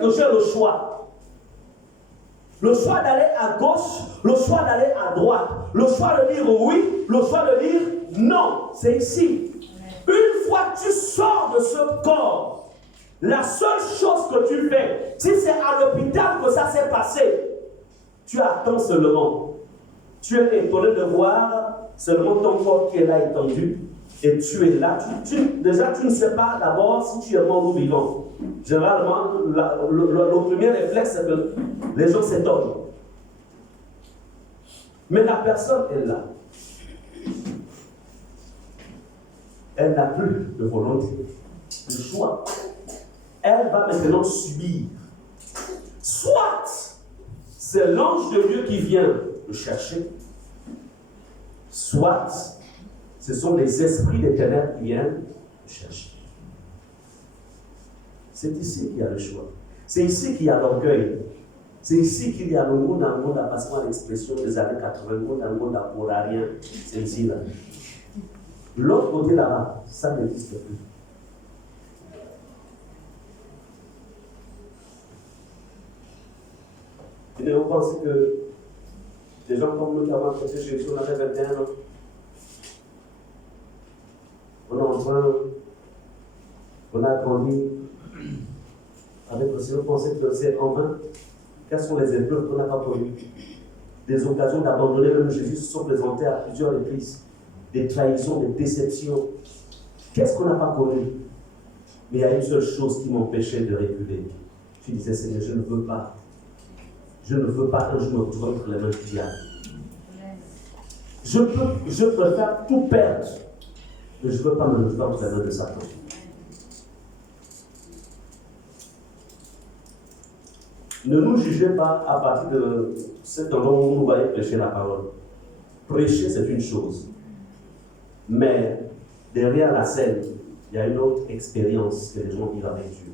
que j'ai le choix. Le choix d'aller à gauche, le choix d'aller à droite, le choix de dire oui, le choix de dire non. C'est ici. Une fois que tu sors de ce corps, la seule chose que tu fais, si c'est à l'hôpital que ça s'est passé, tu attends seulement. Tu es étonné de voir seulement ton corps qui est là étendu et tu es là. Déjà, tu ne sais pas d'abord si tu es mort ou vivant. Généralement, le premier réflexe, c'est que les gens s'étonnent. Mais la personne est là. Elle n'a plus de volonté, de choix. Elle va maintenant subir. Soit c'est l'ange de Dieu qui vient le chercher, soit ce sont les esprits des ténèbres qui viennent le chercher. C'est ici qu'il y a le choix. C'est ici qu'il y a l'orgueil. C'est ici qu'il y a le monde à monde, à passer à l'expression des années 80, le monde à monde à pour rien. C'est ici là. L'autre côté là-bas, ça n'existe plus. Et vous pensez que des gens comme nous qui avons approché Jésus, on avait 21 ans. On est en train, on a grandi avec le Seigneur, vous pensez que c'est en vain. Quelles sont les épreuves qu'on n'a pas connues? Des occasions d'abandonner même Jésus se sont présentées à plusieurs reprises. Des trahisons, des déceptions. Qu'est-ce qu'on n'a pas connu? Mais il y a une seule chose qui m'empêchait de reculer. Je disais, Seigneur, je ne veux pas. Je ne veux pas que je me retrouve entre les mains du diable. Je préfère tout perdre, mais je ne veux pas me retrouver entre les mains de Satan. Ne nous jugez pas à partir de cet endroit où vous voyez prêcher la parole. Prêcher, c'est une chose. Mais derrière la scène, il y a une autre expérience que les gens vivent avec Dieu.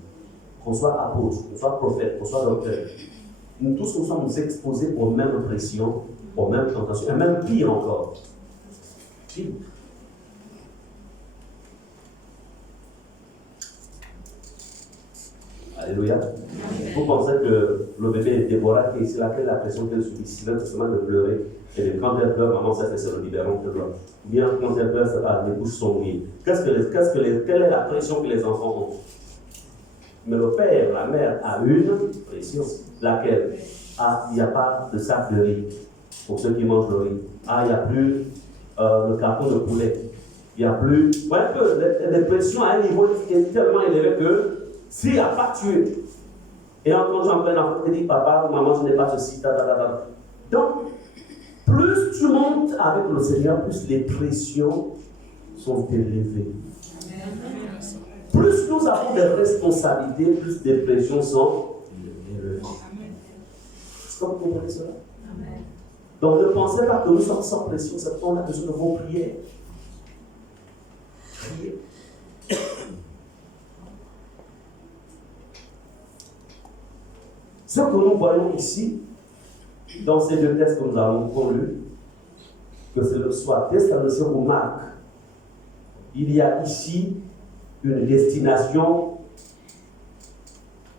Qu'on soit apôtre, qu'on soit prophète, qu'on soit docteur. Nous tous, nous sommes exposés aux mêmes pressions, aux mêmes tentations, et même pire encore. Pire. Alléluia. Vous pensez que le bébé Déborah qui est ici, laquelle la pression qu'elle subit, si elle se met de pleurer, et quand elle pleure, maman sait que c'est le libéron qui pleure. Bien quand elle pleure, les bouches sont mouillées. Quelle est la pression que les enfants ont? Mais le père, la mère a une pression. Laquelle? Ah, il n'y a pas de sac de riz pour ceux qui mangent le riz. Ah, il n'y a plus le carton de poulet. Il n'y a plus. Vous voyez que les pressions à un niveau qui est tellement élevé que s'il n'y a pas tué, et entendu en plein enfant, tu dis papa, maman, je n'ai pas ceci, Donc, plus tu montes avec le Seigneur, plus les pressions sont élevées. Plus nous avons des responsabilités, plus les pressions sont élevées. Est-ce que vous comprenez cela? Amen. Donc ne pensez pas que nous sommes sans pression, c'est qu'on a besoin de vos prières. Priez. Ce que nous voyons ici, dans ces deux textes que nous avons lus, que ce soit Thessaloniciens ou Marc, il y a ici une destination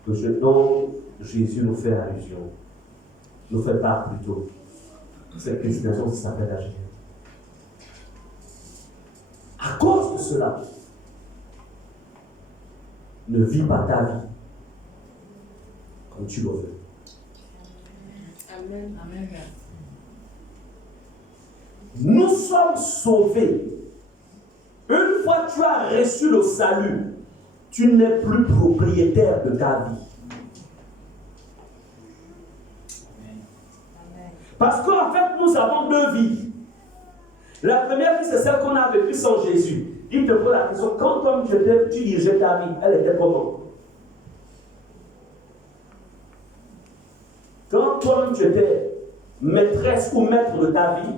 dont Jésus nous fait allusion, nous fait part plutôt. Cette destination s'appelle la Genève. À cause de cela, ne vis pas ta vie comme tu le veux. Amen. Amen. Nous sommes sauvés. Une fois que tu as reçu le salut, tu n'es plus propriétaire de ta vie. Parce qu'en fait, nous avons deux vies. La première vie, c'est celle qu'on a vécue sans Jésus. Il te pose la question, quand toi tu dirigeais ta vie, elle était comment? Quand toi tu étais maîtresse ou maître de ta vie,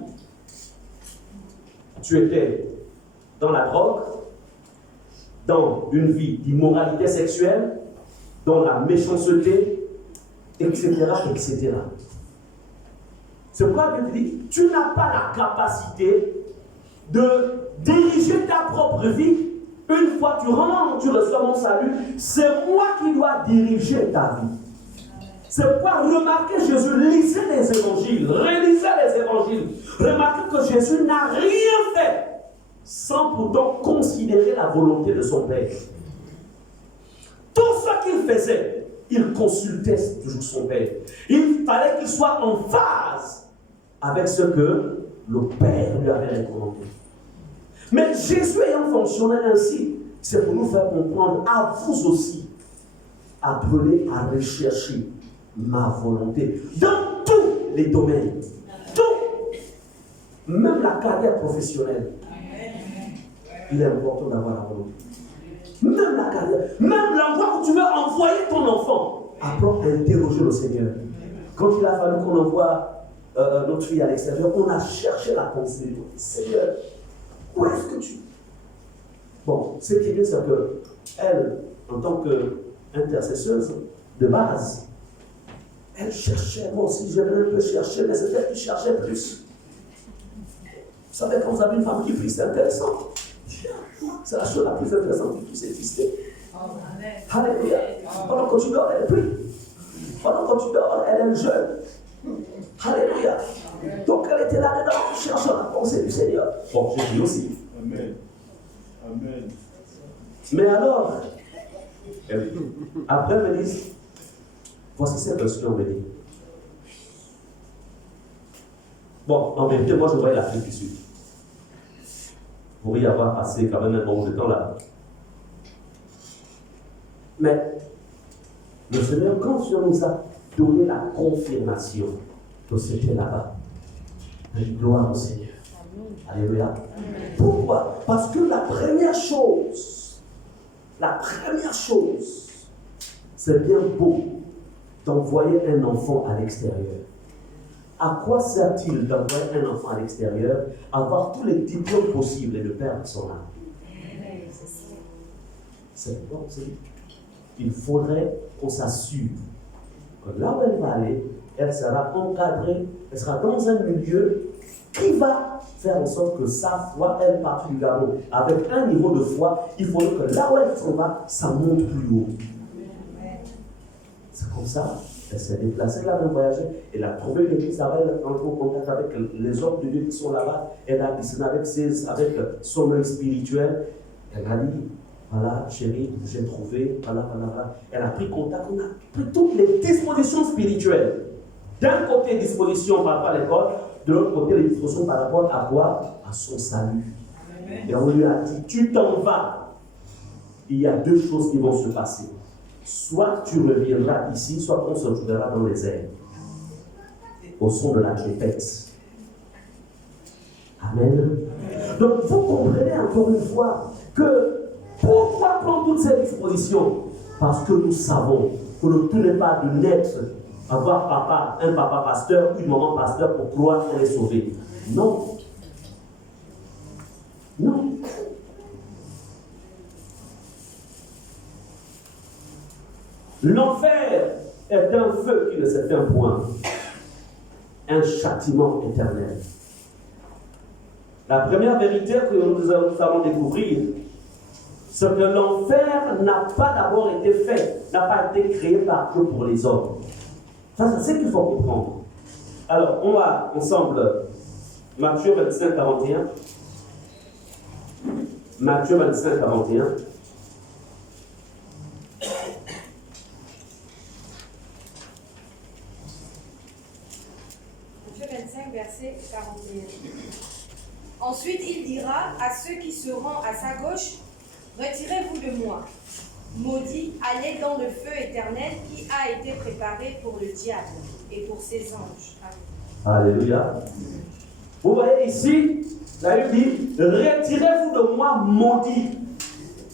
tu étais dans la drogue, dans une vie d'immoralité sexuelle, dans la méchanceté, etc., etc. C'est pourquoi Dieu te dit, tu n'as pas la capacité de diriger ta propre vie, Une fois tu rentres, tu reçois mon salut, c'est moi qui dois diriger ta vie. C'est pourquoi remarquez Jésus, lisez les évangiles, relisez les évangiles. Remarquez que Jésus n'a rien fait sans pourtant considérer la volonté de son Père. Tout ce qu'il faisait, il consultait toujours son Père. Il fallait qu'il soit en phase avec ce que le Père lui avait recommandé. Mais Jésus ayant fonctionné ainsi, c'est pour nous faire comprendre à vous aussi, appelez à rechercher ma volonté dans tous les domaines. Tout, même la carrière professionnelle. Il est important d'avoir la volonté. Même la carrière, même l'endroit où tu veux envoyer ton enfant, apprends à interroger le Seigneur. Quand il a fallu qu'on envoie notre fille à l'extérieur, on a cherché la pensée. Seigneur, où est-ce que tu... Bon, ce qui est bien, c'est qu'elle, en tant qu'intercesseuse de base, elle cherchait, moi aussi j'aimerais un peu chercher, mais c'est elle qui cherchait plus. Vous savez, quand vous avez une femme qui prie, c'est intéressant. C'est la chose la plus intéressante qui puisse exister. Alléluia. Pendant que tu dors, elle prie. Pendant que tu dors, elle jeûne. Alléluia. Donc elle était là-dedans, cherchant la pensée du Seigneur. Bon, j'ai dit aussi. Amen. Amen. Mais alors, après, elle me dit, voici cette version, on me dit. Bon, en vérité, moi je voyais l'Afrique du Sud. Pour y avoir passé quand même un bon de temps là. Mais le Seigneur, quand il nous a donné la confirmation que c'était là-bas, gloire au Seigneur. Alléluia. Pourquoi? Parce que la première chose, c'est bien beau d'envoyer un enfant à l'extérieur. À quoi sert-il d'envoyer un enfant à l'extérieur? Avoir tous les diplômes possibles et de perdre son âme. C'est bon, c'est... Il faudrait qu'on s'assure que là où elle va aller, elle sera encadrée, elle sera dans un milieu qui va faire en sorte que sa foi, elle particulièrement, avec un niveau de foi, il faudrait que là où elle s'en va, ça monte plus haut. C'est comme ça. Elle s'est déplacée là, elle a voyagé, elle a trouvé l'église, elle est en contact avec les hommes de Dieu qui sont là-bas, elle a discerné avec son œil spirituel. Elle a dit, voilà, chérie, j'ai trouvé, voilà. Elle a pris contact, on a pris toutes les dispositions spirituelles. D'un côté, disposition par rapport à l'école, de l'autre côté, les dispositions par rapport à quoi? À son salut. Amen. Et on lui a dit, tu t'en vas. Il y a deux choses qui vont se passer. Soit tu reviendras ici, soit on se retrouvera dans les airs, au son de la trompette. Amen. Donc vous comprenez encore une fois que pourquoi prendre toutes ces dispositions? Parce que nous savons que le tout n'est pas de naître, avoir un papa pasteur, une maman pasteur pour croire qu'elle est sauvée. Non. Non. L'enfer est un feu qui ne s'éteint point, un châtiment éternel. La première vérité que nous allons découvrir, c'est que l'enfer n'a pas d'abord été fait, n'a pas été créé par Dieu pour les hommes. Ça, c'est ce qu'il faut comprendre. Alors, on va ensemble, Matthieu 25, 41. Matthieu 25, 41. Verset 41. Ensuite, il dira à ceux qui seront à sa gauche, retirez-vous de moi, maudits, allez dans le feu éternel qui a été préparé pour le diable et pour ses anges. Amen. Alléluia. Vous voyez ici, la Bible dit, retirez-vous de moi, maudits,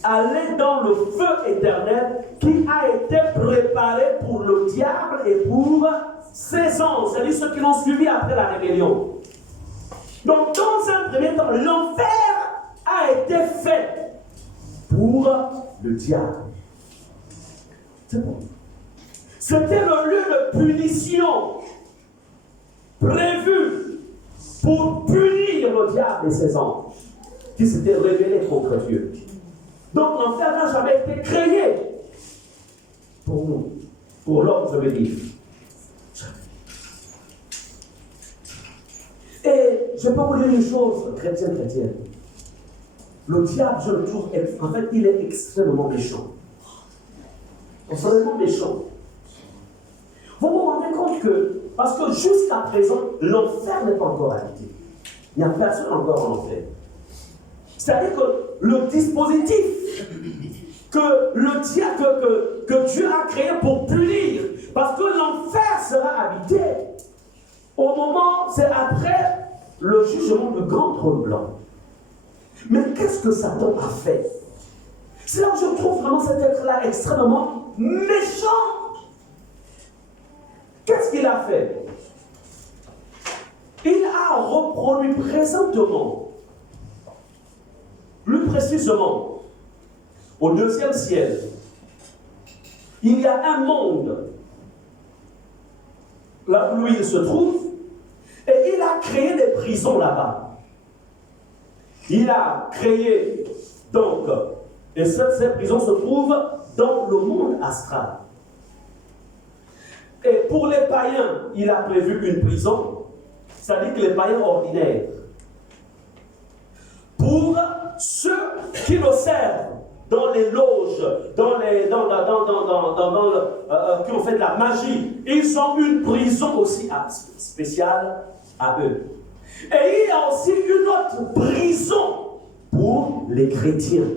allez dans le feu éternel qui a été préparé pour le diable et pour ses anges, c'est-à-dire ceux qui l'ont suivi après la rébellion. Donc, dans un premier temps, l'enfer a été fait pour le diable. C'est bon. C'était le lieu de punition prévu pour punir le diable et ses anges qui s'étaient rebellés contre Dieu. Donc l'enfer n'a jamais été créé pour nous, pour l'homme, je veux dire. Et je peux vous dire une chose, chrétienne. Le diable, je le trouve, en fait, il est extrêmement méchant. Vraiment méchant. Vous vous rendez compte que, parce que jusqu'à présent, l'enfer n'est pas encore habité. Il n'y a personne encore en enfer. C'est-à-dire que le dispositif que Dieu a créé pour punir, parce que l'enfer sera habité, au moment, c'est après le jugement du grand trône blanc. Mais qu'est-ce que Satan a fait? C'est là où je trouve vraiment cet être-là extrêmement méchant. Qu'est-ce qu'il a fait? Il a reproduit présentement, plus précisément, au 2e ciel, il y a un monde là où il se trouve, et il a créé des prisons là-bas. Il a créé, donc, et ces prisons se trouvent dans le monde astral. Et pour les païens, il a prévu une prison, c'est-à-dire que les païens ordinaires. Pour ceux qui le servent dans les loges, qui ont fait de la magie, ils ont une prison aussi spéciale à eux. Et il y a aussi une autre prison pour les chrétiens.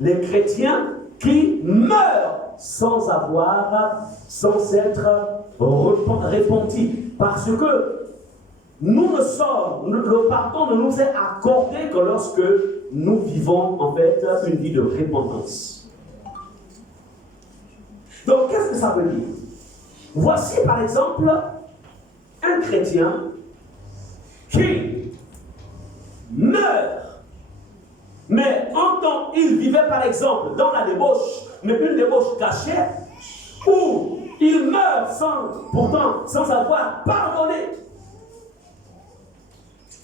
Les chrétiens qui meurent sans s'être repentis. Parce que le pardon ne nous est accordé que lorsque nous vivons en fait une vie de repentance. Donc qu'est-ce que ça veut dire? Voici par exemple un chrétien qui meurt, mais en temps il vivait par exemple dans la débauche, mais une débauche cachée, où il meurt sans avoir pardonné.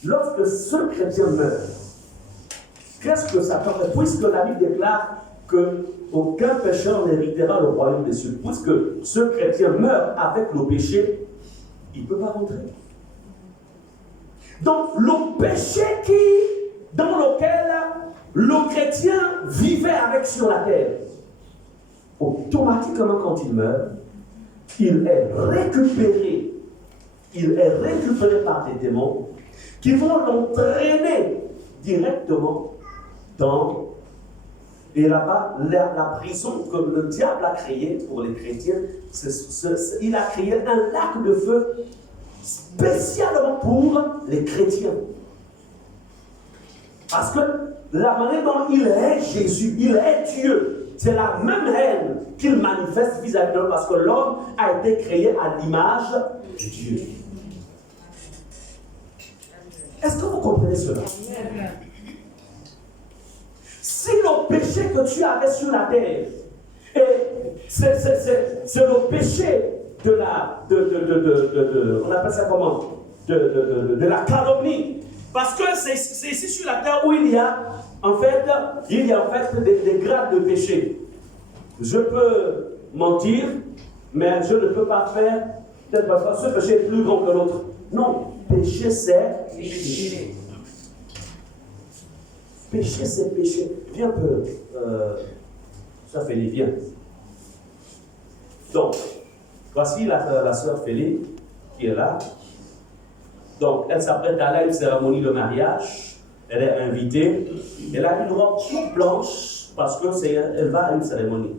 Lorsque ce chrétien meurt, qu'est-ce que Satan fait? Puisque la Bible déclare qu'aucun pécheur n'héritera le royaume des cieux, puisque ce chrétien meurt avec le péché, il ne peut pas rentrer. Donc, le péché dans lequel le chrétien vivait avec sur la terre, automatiquement, quand il meurt, il est récupéré par des démons qui vont l'entraîner directement dans. Et là-bas, la prison que le diable a créée pour les chrétiens, il a créé un lac de feu spécialement pour les chrétiens. Parce que la manière dont il est Jésus, il est Dieu, c'est la même haine qu'il manifeste vis-à-vis de l'homme, parce que l'homme a été créé à l'image de Dieu. Est-ce que vous comprenez cela? Si le péché que tu avais sur la terre, et c'est le péché on appelle ça comment? De la calomnie. Parce que c'est ici sur la terre où il y a en fait des grades de péché. Je peux mentir, mais je ne peux pas faire, peut-être parfois ce péché est plus grand que l'autre. Non, péché c'est péché. Péché c'est péché. Viens un peu, sœur Félie, viens. Donc, voici la sœur Félie qui est là. Donc, elle s'apprête à aller à une cérémonie de mariage. Elle est invitée. Elle a une robe toute blanche parce qu'elle va à une cérémonie.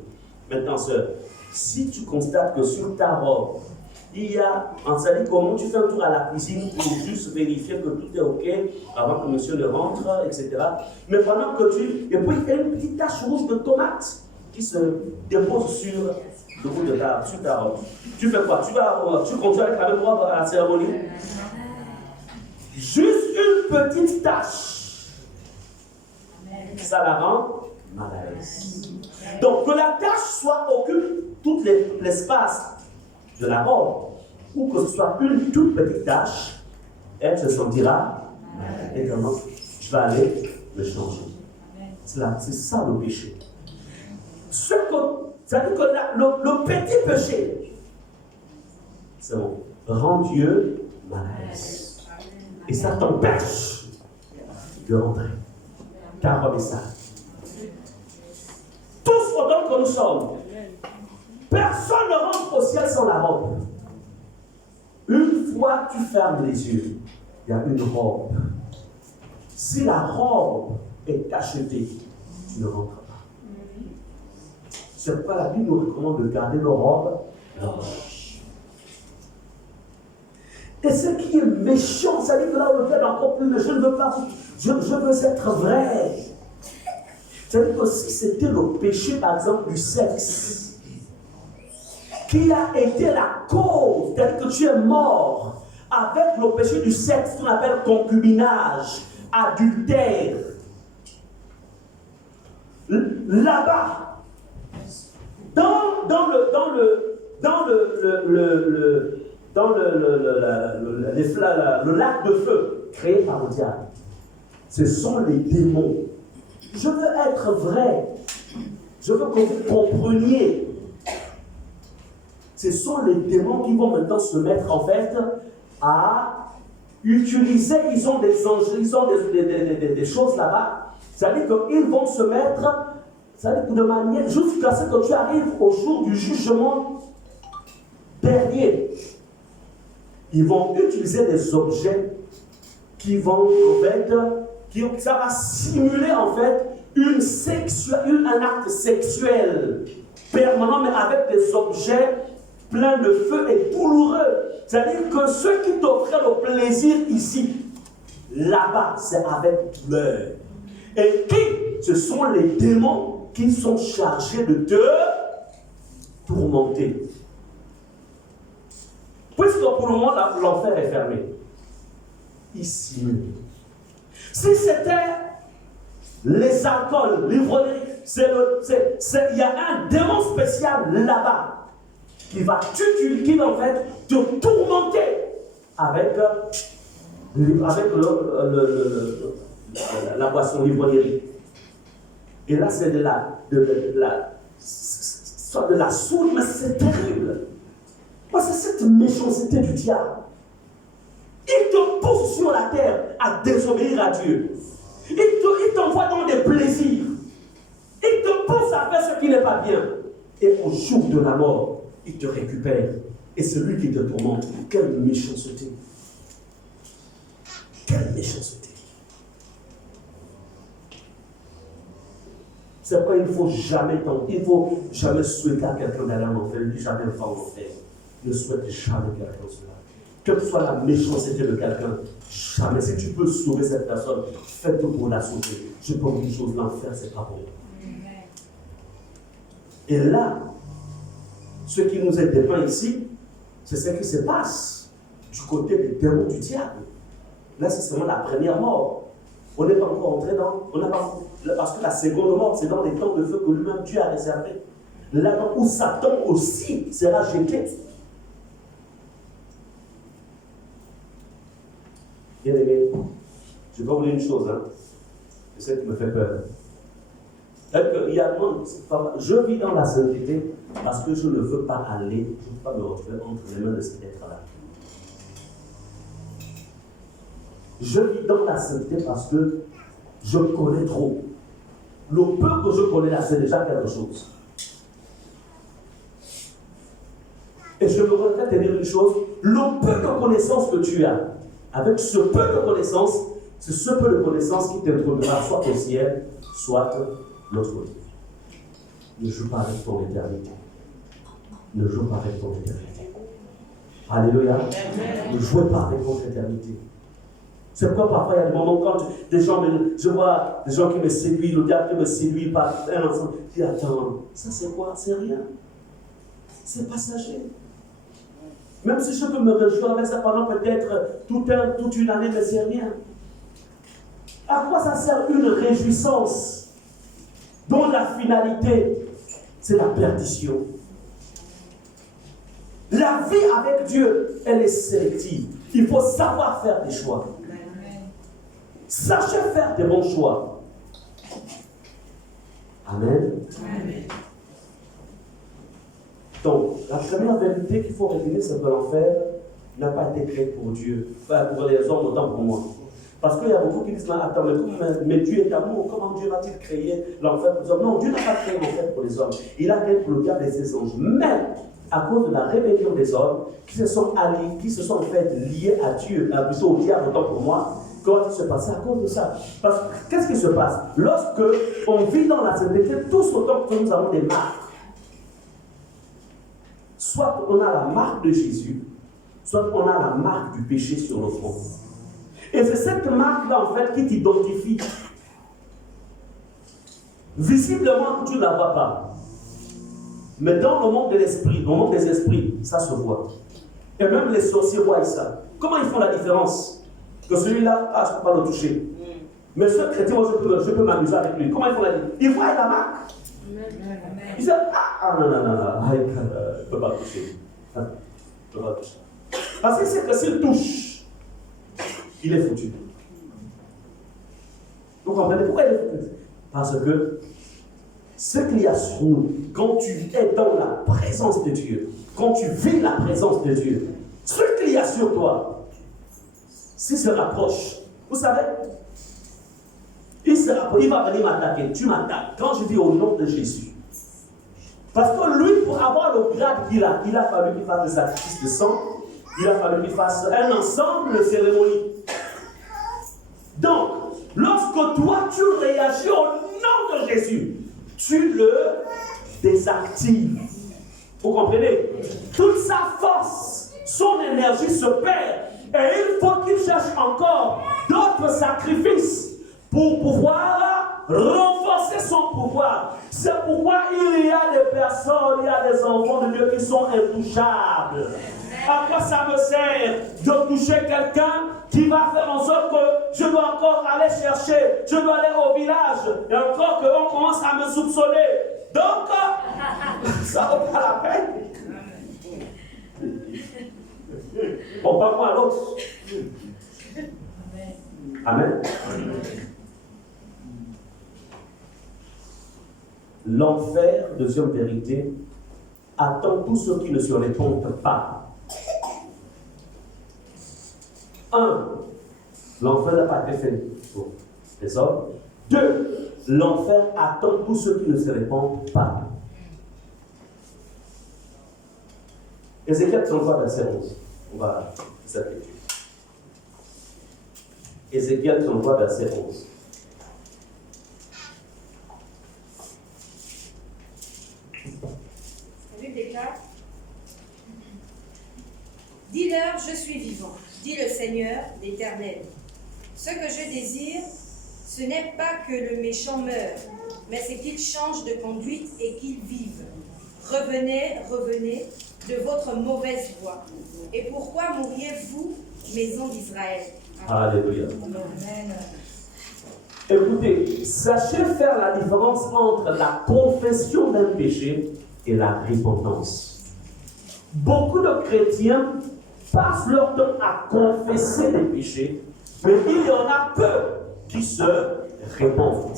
Maintenant, sœur, si tu constates que sur ta robe, il y a, on s'est dit comment tu fais un tour à la cuisine pour juste vérifier que tout est OK avant que monsieur ne rentre, etc. Mais pendant que et puis il y a une petite tache rouge de tomate qui se dépose sur le bout de sur ta robe. Tu fais quoi? Tu continues avec la même robe à la cérémonie? Juste une petite tache, ça la rend mal à l'aise. Donc que la tache occupe tout l'espace de la robe, ou que ce soit une toute petite tache, elle se sentira également. Tu vas aller le changer. C'est ça le péché. C'est-à-dire que le petit péché, c'est bon, rend Dieu mal à l'aise. Et ça t'empêche de rentrer. Ta robe est sale. Tous autant que nous sommes, personne ne rentre au ciel sans la robe. Une fois que tu fermes les yeux, il y a une robe. Si la robe est achetée, tu ne rentres pas. C'est pourquoi la Bible nous recommande de garder nos robes blanches. Et ce qui est méchant, ça dit que là on le fait encore plus, mais je ne veux pas, je veux être vrai. C'est-à-dire que si c'était le péché, par exemple, du sexe, qui a été la cause, c'est-à-dire que tu es mort avec le péché du sexe qu'on appelle concubinage, adultère, là-bas, dans le lac de feu créé par le diable, ce sont les démons. Je veux être vrai. Je veux que vous compreniez. Ce sont les démons qui vont maintenant se mettre en fait à utiliser, ils ont des anges, ils ont des choses là-bas. C'est-à-dire qu'ils vont se mettre, c'est-à-dire que de manière, jusqu'à ce que tu arrives au jour du jugement dernier. Ils vont utiliser des objets qui vont en fait, ça va simuler en fait un acte sexuel permanent, mais avec des objets pleins de feu et douloureux. C'est-à-dire que ceux qui t'offraient le plaisir ici, là-bas, c'est avec douleur. Et qui? Ce sont les démons qui sont chargés de te tourmenter. Puisque pour le moment, l'enfer est fermé. Ici. Si c'était les alcools, l'ivronerie, il y a un démon spécial là-bas qui va en fait te tourmenter avec la boisson, l'ivronerie. Et là, c'est de la soude, mais c'est terrible. Parce que cette méchanceté du diable, il te pousse sur la terre à désobéir à Dieu. Il t'envoie dans des plaisirs. Il te pousse à faire ce qui n'est pas bien. Et au jour de la mort, il te récupère. Et c'est lui qui te tourmente. Quelle méchanceté. Quelle méchanceté. C'est pourquoi il ne faut jamais souhaiter à quelqu'un d'aller en enfer. Il ne dit jamais va en enfer. Ne souhaite jamais quelqu'un cela. Quelle que soit la méchanceté de quelqu'un, jamais. Si tu peux sauver cette personne, fais tout pour la sauver. Je peux dire une chose, l'enfer, c'est pas bon. Et là, ce qui nous est dépeint ici, c'est ce qui se passe du côté des démons du diable. Là, c'est seulement la première mort. On n'est pas encore entré dans. Parce que la seconde mort, c'est dans les temps de feu que lui-même Dieu a réservé. Là où Satan aussi sera jeté. Bien aimé, je vais vous dire une chose, c'est ce qui me fait peur. Je vis dans la sainteté parce que je ne veux pas aller, je ne veux pas me retrouver entre les mains de cet être-là. Je vis dans la sainteté parce que je connais trop. Le peu que je connais là, c'est déjà quelque chose. Et je me voudrais te dire une chose, le peu de connaissances que tu as, avec ce peu de connaissances, c'est ce peu de connaissances qui t'introduira soit au ciel, soit l'autre côté. Ne joue pas avec ton éternité. Ne joue pas avec ton éternité. Alléluia. Ne jouez pas avec votre éternité. C'est pourquoi parfois il y a des moments quand je vois des gens qui me séduisent, le diable qui me séduit par un enfant. Je dis attends, ça c'est quoi? C'est rien. C'est passager. Même si je peux me réjouir avec ça pendant peut-être toute une année, mais c'est rien. À quoi ça sert une réjouissance dont la finalité, c'est la perdition? La vie avec Dieu, elle est sélective. Il faut savoir faire des choix. Sachez faire des bons choix. Amen. Amen. Donc, la première vérité qu'il faut retenir, c'est que l'enfer n'a pas été créé pour Dieu, enfin pour les hommes autant pour moi. Parce qu'il y a beaucoup qui disent, attends, mais Dieu est amour, comment Dieu va-t-il créer l'enfer pour les hommes? Non, Dieu n'a pas créé l'enfer pour les hommes. Il a créé pour le diable et ses anges. Mais, à cause de la rébellion des hommes, qui se sont alliés, qui se sont en fait liés à Dieu, plutôt au diable autant pour moi, qu'est-ce qui se passe? C'est à cause de ça. Parce que, qu'est-ce qui se passe? Lorsque on vit dans la sainteté, tous autant que nous avons des marques. Soit on a la marque de Jésus, soit on a la marque du péché sur le front. Et c'est cette marque-là, en fait, qui t'identifie. Visiblement, tu ne la vois pas. Mais dans le monde de l'esprit, dans le monde des esprits, ça se voit. Et même les sorciers voient ça. Comment ils font la différence? Que celui-là, je ne peux pas le toucher. Mais ce chrétien, moi, je peux m'amuser avec lui. Comment ils font la différence? Ils voient la marque. Ils disent, non, je ne peux pas le toucher. Je ne peux pas le toucher. Parce que c'est que s'il touche, il est foutu. Vous comprenez pourquoi il est foutu? Parce que ce qu'il y a sur nous, quand tu es dans la présence de Dieu, quand tu vis la présence de Dieu, ce qu'il y a sur toi, s'il se rapproche, vous savez, il va venir m'attaquer, tu m'attaques. Quand je dis au nom de Jésus, parce que lui, pour avoir le grade qu'il a, il a fallu qu'il fasse des sacrifices de sang, il a fallu qu'il fasse un ensemble de cérémonies. Donc, lorsque toi tu réagis au nom de Jésus, tu le désactives. Vous comprenez? Toute sa force, son énergie se perd. Et il faut qu'il cherche encore d'autres sacrifices pour pouvoir renforcer son pouvoir. C'est pourquoi il y a des personnes, il y a des enfants de Dieu qui sont intouchables. À quoi ça me sert de toucher quelqu'un qui va faire en sorte que je dois encore aller chercher, je dois aller au village, et encore qu'on commence à me soupçonner. Donc, ça vaut pas la peine. On va voir l'autre. Amen. L'enfer, deuxième vérité, attend tous ceux qui ne se répondent pas. 1. L'enfer n'a pas été fait pour les hommes. 2. L'enfer attend tous ceux qui ne se répondent pas. Ézéchiel 33, verset 11. On va s'appliquer. Ézéchiel 33, verset 11. Salut, déclare. Dis-leur, je suis vivant, dit le Seigneur, l'Éternel. Ce que je désire, ce n'est pas que le méchant meure, mais c'est qu'il change de conduite et qu'il vive. Revenez, revenez de votre mauvaise voie. Et pourquoi mourriez-vous, maison d'Israël? Alléluia. Amen. Écoutez, sachez faire la différence entre la confession d'un péché et la repentance. Beaucoup de chrétiens passent leur temps à confesser des péchés, mais il y en a peu qui se répandent.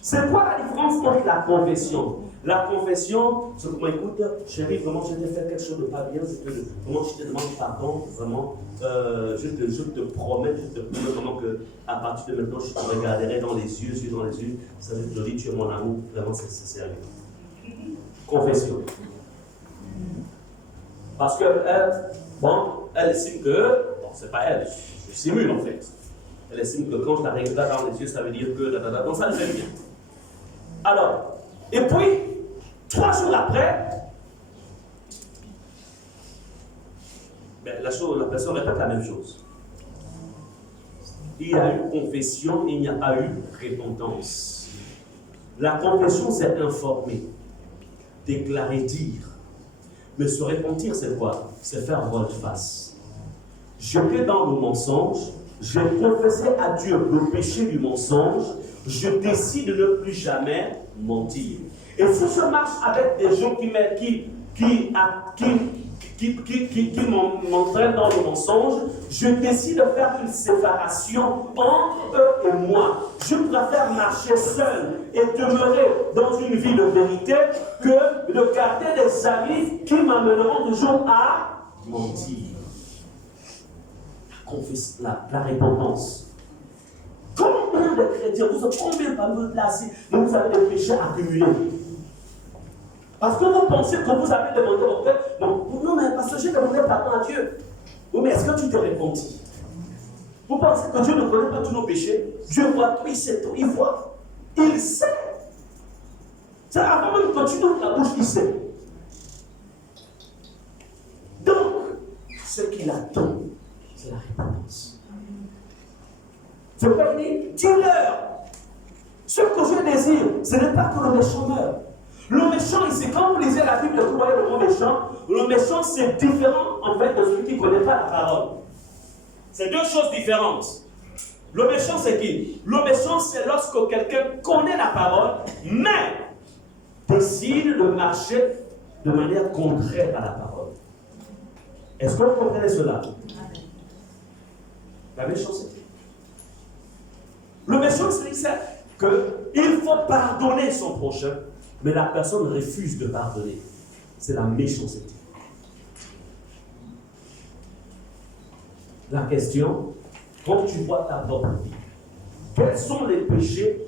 C'est quoi la différence entre la confession? La confession, c'est comment, écoute, chérie, vraiment, je t'ai fait quelque chose de pas bien, vraiment, je te demande pardon, vraiment, je te promets, je te promets vraiment qu'à partir de maintenant, je te regarderai dans les yeux, ça veut dire, je dis, tu es mon amour, vraiment, c'est sérieux. Confession. Parce que, elle estime que, bon, c'est pas elle, je simule en fait. Elle estime que quand je la regarde dans les yeux, ça veut dire que, donc ça ne fait rien. Alors, et puis, 3 jours après, la personne répète la même chose. Il y a eu confession, il n'y a pas eu repentance. La confession, c'est informer, déclarer, dire. Mais se repentir, c'est quoi? C'est faire volte-face. J'étais dans le mensonge, j'ai confessé à Dieu le péché du mensonge, je décide de ne plus jamais mentir. Et si je marche avec des gens m'entraînent dans le mensonge, je décide de faire une séparation entre eux et moi. Je préfère marcher seul et demeurer dans une vie de vérité que de garder des amis qui m'amèneront toujours à mentir. La repentance. Combien de chrétiens, combien parmi vous placés, vous avez des péchés accumulés? Parce que vous pensez que vous avez demandé au Père, non, mais parce que j'ai demandé pardon à Dieu. Oui, mais est-ce que tu t'es repenti? Vous pensez que Dieu ne connaît pas tous nos péchés? Dieu voit tout, il sait tout, il voit. Il sait. C'est avant même que tu ouvres la bouche, il sait. Donc, ce qu'il attend, c'est la repentance. C'est pourquoi il dit, dis-leur, ce que je désire, ce n'est pas que le méchant meure. Le méchant ici, quand vous lisez la Bible, vous voyez le mot méchant, le méchant c'est différent en fait de celui qui ne connaît pas la parole. C'est deux choses différentes. Le méchant c'est qui? Le méchant c'est lorsque quelqu'un connaît la parole, mais décide de marcher de manière contraire à la parole. Est-ce que vous comprenez cela? La méchanceté. Le méchant c'est qu'il faut pardonner son prochain, mais la personne refuse de pardonner. C'est la méchanceté. La question, quand tu vois ta propre vie, quels sont les péchés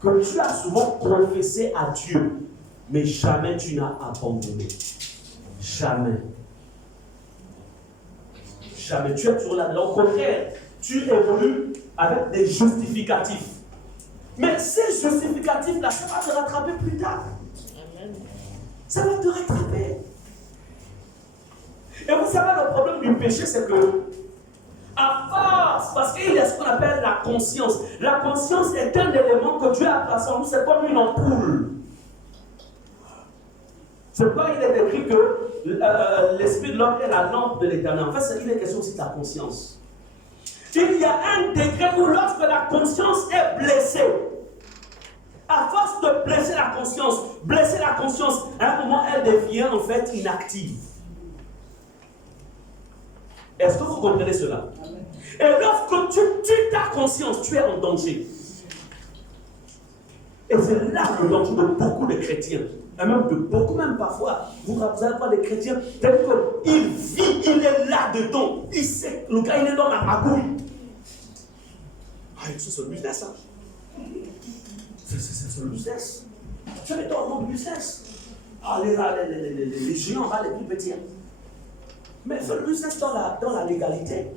que tu as souvent confessés à Dieu, mais jamais tu n'as abandonné? Jamais. Jamais. Tu es toujours là. Au contraire, tu évolues avec des justificatifs. Mais ces justificatifs-là, ça va te rattraper plus tard. Amen. Ça va te rattraper. Et vous savez, le problème du péché, c'est que, à force, parce qu'il y a ce qu'on appelle la conscience. La conscience est un élément que Dieu a placé en nous, c'est comme une ampoule. C'est pourquoi il est écrit que l'esprit de l'homme est la lampe de l'éternel. En fait, il est question aussi de la conscience. Il y a un degré où lorsque la conscience est blessée, à force de blesser la conscience, à un moment, elle devient en fait inactive. Est-ce que vous comprenez cela? Et lorsque tu tues ta conscience, tu es en danger. Et c'est là le danger de beaucoup de chrétiens. Et même de beaucoup, même parfois, vous allez voir des chrétiens, tel qu'il vit, il est là-dedans. Il sait, le gars, il est dans la magouille. Ah, c'est le business, hein. C'est le business. Tu es dans le business. Ah, les géants, là, les plus petits. Mais fais le business dans la légalité.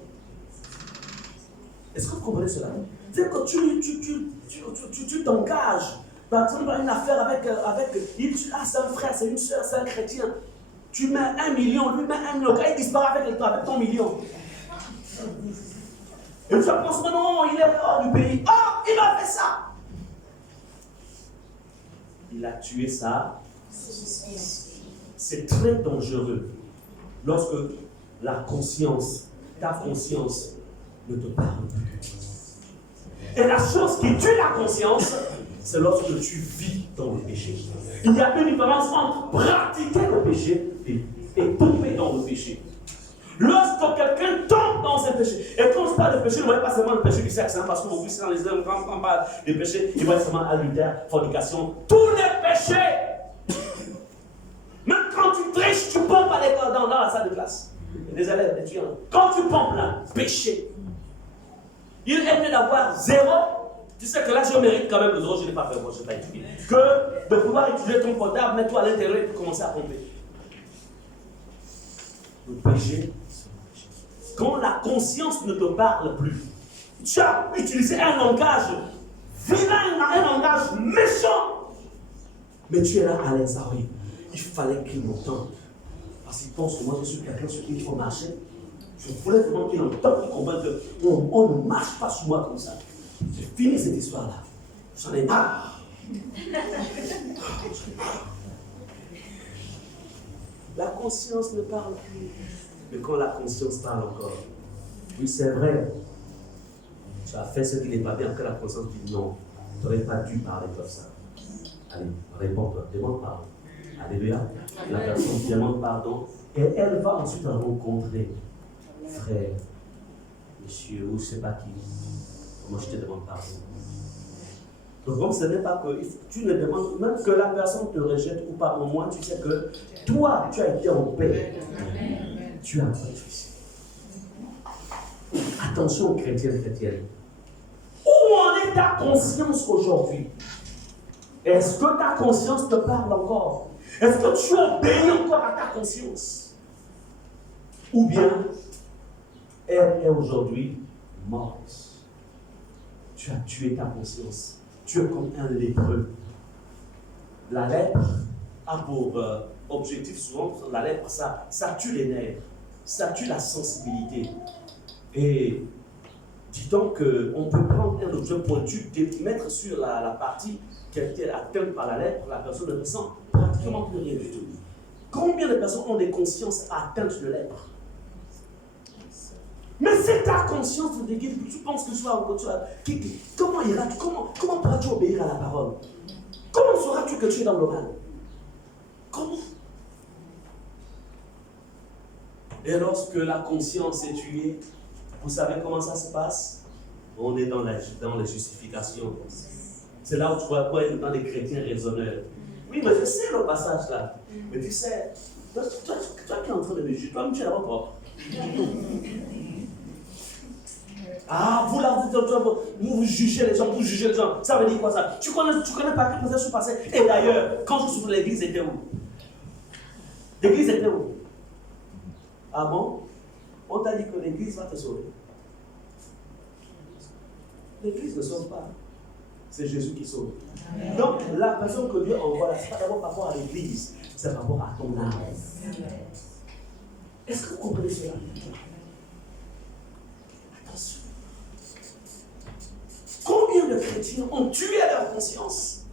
Est-ce que vous comprenez cela? C'est que tu t'engages. Par exemple, dans une affaire avec c'est un frère, c'est une soeur, c'est un chrétien. Tu mets 1 million, lui met 1 million. Quand il disparaît avec ton million. Et tu penses, non, il est hors du pays. Oh, il a fait ça. Il a tué ça. C'est très dangereux lorsque ta conscience ne te parle plus. Et la chose qui tue la conscience, c'est lorsque tu vis dans le péché. Il y a une différence entre pratiquer le péché et tomber dans le péché. Lorsque quelqu'un tombe dans un péché, et quand je parle de péché, ne voyez pas seulement le péché du sexe, parce que vous dans les hommes, quand on parle de péché, il voit seulement adultère, fornication, tous les péchés. Même quand tu triches, tu pompes dans la salle de classe. Les élèves, les étudiants, quand tu pompes là, péché. Il est mieux d'avoir 0. Tu sais que là, je mérite quand même le 0, je n'ai pas fait, moi, je n'ai pas étudié. Que de pouvoir utiliser ton portable, mets-toi à l'intérieur et puis commencer à pomper. Le péché, quand la conscience ne te parle plus, tu as utilisé un langage vilain, un langage méchant, mais tu es là à l'aise. Ah oui, il fallait qu'il m'entende. Parce qu'il pense que moi je suis quelqu'un sur qui il faut marcher. Je voulais vraiment qu'il entende, qu'il comprenne qu'on ne marche pas sur moi comme ça. J'ai fini cette histoire-là. J'en ai marre. La conscience ne parle plus. Mais quand la conscience parle encore, oui, c'est vrai. Tu as fait ce qui n'est pas bien, que la conscience dit non. Tu n'aurais pas dû parler comme ça. Allez, réponds-toi, demande pardon. Alléluia. La personne demande pardon et elle va ensuite rencontrer frère, monsieur, ou je ne sais pas qui. Moi, je te demande pardon. Donc, ce n'est pas que tu ne demandes, même que la personne te rejette ou pas, au moins tu sais que toi, tu as été en paix. Tu as réfléchi. Attention aux chrétiens chrétiennes. Où en est ta conscience aujourd'hui? Est-ce que ta conscience te parle encore? Est-ce que tu obéis encore à ta conscience? Ou bien, elle est aujourd'hui morte. Tu as tué ta conscience. Tu es comme un lépreux. La lèpre a pour objectif souvent, la lèpre, ça tue les nerfs, ça tue la sensibilité. Et dis donc qu'on peut prendre un objet pointu, mettre sur la partie qui a été atteinte par la lèpre, la personne ne ressent pratiquement plus rien du tout. Combien de personnes ont des consciences atteintes de lèpre? Mais c'est ta conscience de guide que tu penses que comment pourras-tu obéir à la parole? Comment sauras-tu que tu es dans le mal? Comment? Et lorsque la conscience est tuée, vous savez comment ça se passe? On est dans la justification. C'est là où tu vois quoi dans les chrétiens raisonneurs. Oui, mais je sais le passage là. Mais tu sais, toi qui es en train de me juger, toi tu es d'abord propre. Ah, vous jugez les gens, vous jugez les gens. Ça veut dire quoi ça? Tu connais pas que ça se passait. Et d'ailleurs, quand je suis l'église était où? L'église était où? Ah bon? On t'a dit que l'église va te sauver. L'église ne sauve pas. C'est Jésus qui sauve. Amen. Donc, la personne que Dieu envoie, ce n'est pas d'abord par rapport à l'église, c'est par rapport à ton âme. Est-ce que vous comprenez cela? Attention. Combien de chrétiens ont tué leur conscience?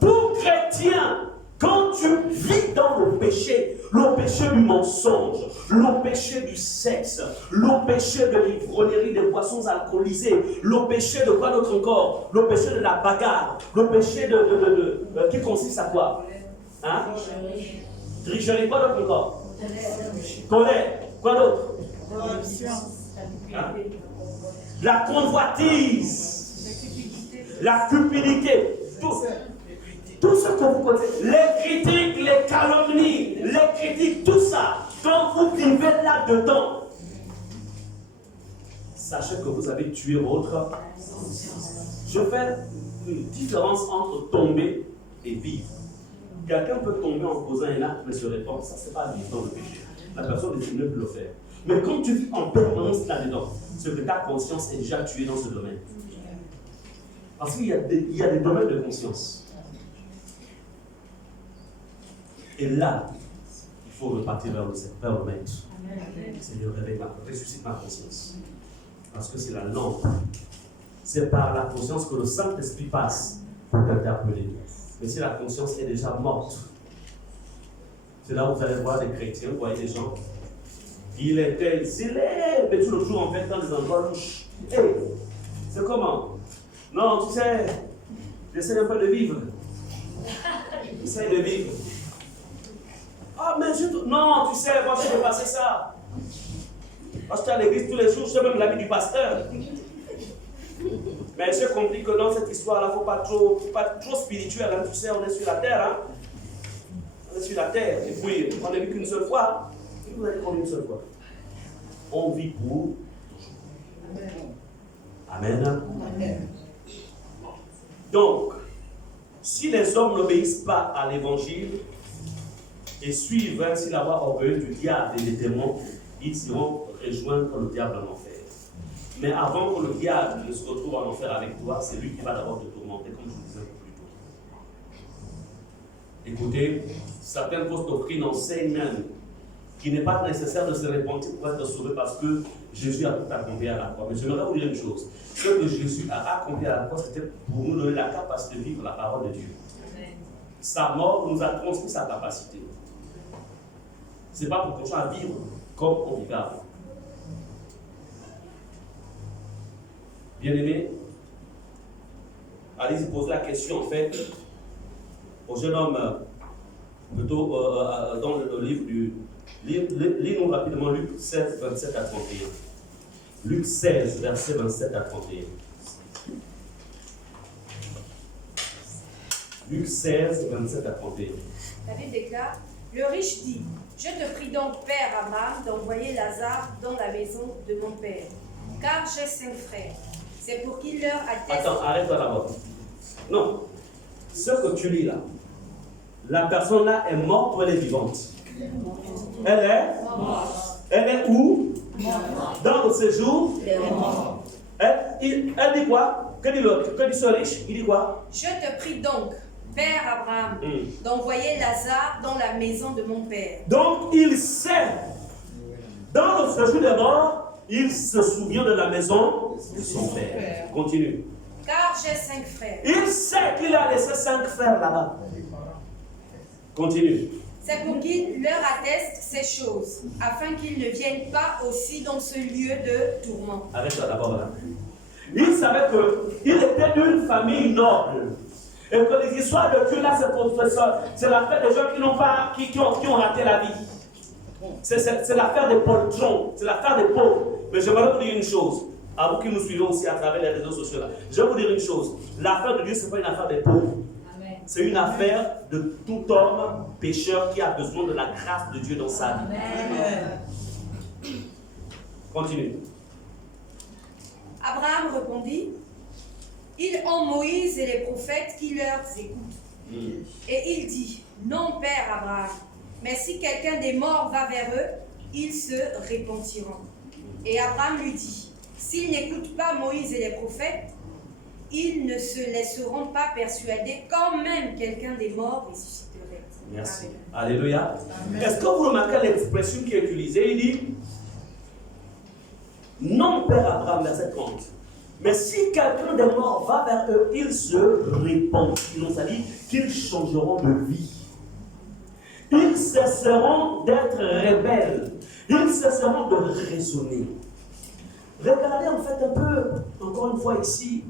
Tout chrétien, quand tu vis dans le péché du mensonge, le péché du sexe, le péché de l'ivrognerie, des boissons alcoolisées, le péché de quoi d'autre encore? Le péché de la bagarre, le péché qui consiste à quoi? Hein? Tricherie, quoi d'autre encore? Colère, quoi d'autre? Hein? La convoitise, la cupidité, tout ce que vous connaissez, les critiques, les calomnies, les critiques, tout ça, quand vous vivez là-dedans, sachez que vous avez tué votre conscience. Je fais une différence entre tomber et vivre. Quelqu'un peut tomber en posant un acte mais se répandre, ça c'est pas vivre dans le péché. La personne décide de le faire. Mais quand tu vis en permanence là-dedans, c'est que ta conscience est déjà tuée dans ce domaine. Parce qu'il y a des domaines de conscience. Et là, il faut repartir vers le maître. Seigneur, ressuscite ma conscience. Parce que c'est la lampe. C'est par la conscience que le Saint-Esprit passe pour t'interpeller. Mais si la conscience est déjà morte, c'est là où vous allez voir des chrétiens, vous voyez des gens. Il était célèbre, mais tout le jour en fait dans des endroits louches. Hey, c'est comment? Non, tu sais, j'essaie un peu de vivre. J'essaie de vivre. Ah, mais non, tu sais, moi je vais passer ça. Moi je suis à l'église tous les jours, je sais même l'habit du pasteur. Mais j'ai compris que dans cette histoire-là, il ne faut pas trop spirituel. Hein. Tu sais, on est sur la terre. Hein. On est sur la terre. Et puis, on n'est vu qu'une seule fois. Et vous allez prendre une seule fois. On vit pour. Amen. Amen. Donc, si les hommes n'obéissent pas à l'évangile et suivent ainsi la voie orgueilleuse du diable et des démons, ils iront rejoindre le diable en enfer. Mais avant que le diable ne se retrouve en enfer avec toi, c'est lui qui va d'abord te tourmenter, comme je vous disais plus tôt. Écoutez, certaines fausses doctrines enseignent même qu'il n'est pas nécessaire de se repentir pour être sauvé parce que Jésus a tout accompli à la croix. Mais j'aimerais vous dire une chose. Ce que Jésus a accompli à la croix, c'était pour nous donner la capacité de vivre la parole de Dieu. Amen. Sa mort nous a transmis sa capacité. Ce n'est pas pour continuer à vivre comme on vivait avant. Bien-aimé, allez-y poser la question en fait au jeune homme plutôt dans le livre du... Lis-nous rapidement Luc 16, 27 à 31. Luc 16, verset 27 à 31. Luc 16, 27 à 31. La Bible déclare, le riche dit, je te prie donc, Père Abraham, d'envoyer Lazare dans la maison de mon père, car j'ai 5 frères. C'est pour qu'il leur atteste... Attends, arrête-toi là-bas. Non. Ce que tu lis là, la personne là est morte ou elle est vivante? Elle est morte. Elle est où? Dans le séjour? Elle dit quoi? Que dit ce riche? Il dit quoi? Je te prie donc, Père Abraham, d'envoyer Lazare dans la maison de mon père. Donc il sait, dans le séjour des morts, il se souvient de la maison de son père. Continue. Car j'ai 5 frères. Il sait qu'il a laissé 5 frères là-bas. Continue. C'est pour qu'il leur atteste ces choses, afin qu'ils ne viennent pas aussi dans ce lieu de tourment. Arrête-toi d'abord là. Il savait qu'il était d'une famille noble. Et que les histoires de Dieu là, c'est l'affaire des gens qui ont raté la vie. C'est l'affaire des poltrons, c'est l'affaire des pauvres. Mais j'aimerais vous dire une chose, à vous qui nous suivez aussi à travers les réseaux sociaux là. Je vais vous dire une chose, l'affaire de Dieu, ce n'est pas une affaire des pauvres. C'est une affaire de tout homme pécheur qui a besoin de la grâce de Dieu dans sa vie. Amen. Continue. Abraham répondit, ils ont Moïse et les prophètes qui leur écoutent. Et il dit, non, Père Abraham, mais si quelqu'un des morts va vers eux, ils se repentiront. Et Abraham lui dit, s'ils n'écoutent pas Moïse et les prophètes, ils ne se laisseront pas persuader quand même quelqu'un des morts ressusciterait. Merci. Amen. Alléluia. Est-ce que vous remarquez l'expression qui est utilisée? Il dit, non, Père Abraham, verset 30. Mais si quelqu'un des morts va vers eux, ils se repentiront, c'est-à-dire qu'ils changeront de vie. Ils cesseront d'être rebelles. Ils cesseront de raisonner. Regardez en fait un peu, encore une fois ici,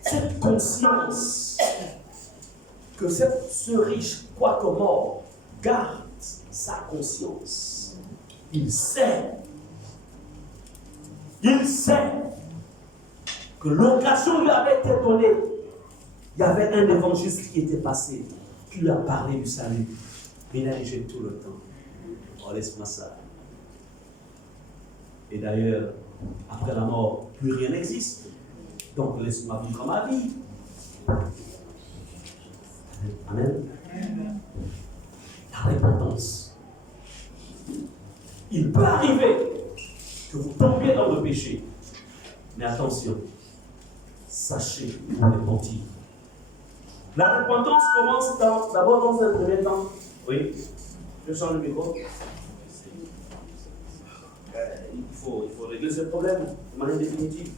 cette conscience que ce riche, quoique mort, garde sa conscience. Il sait que l'occasion lui avait été donnée. Il y avait un évangéliste qui était passé, qui lui a parlé du salut. Mais il a négé tout le temps. Oh, laisse-moi ça. Et d'ailleurs, après la mort, plus rien n'existe. Donc, laisse-moi vivre ma vie. Amen. La repentance. Il peut arriver que vous tombiez dans le péché. Mais attention, sachez vous repentir. La repentance commence d'abord dans un premier temps. Oui, je change le micro. Il faut régler ce problème de manière définitive.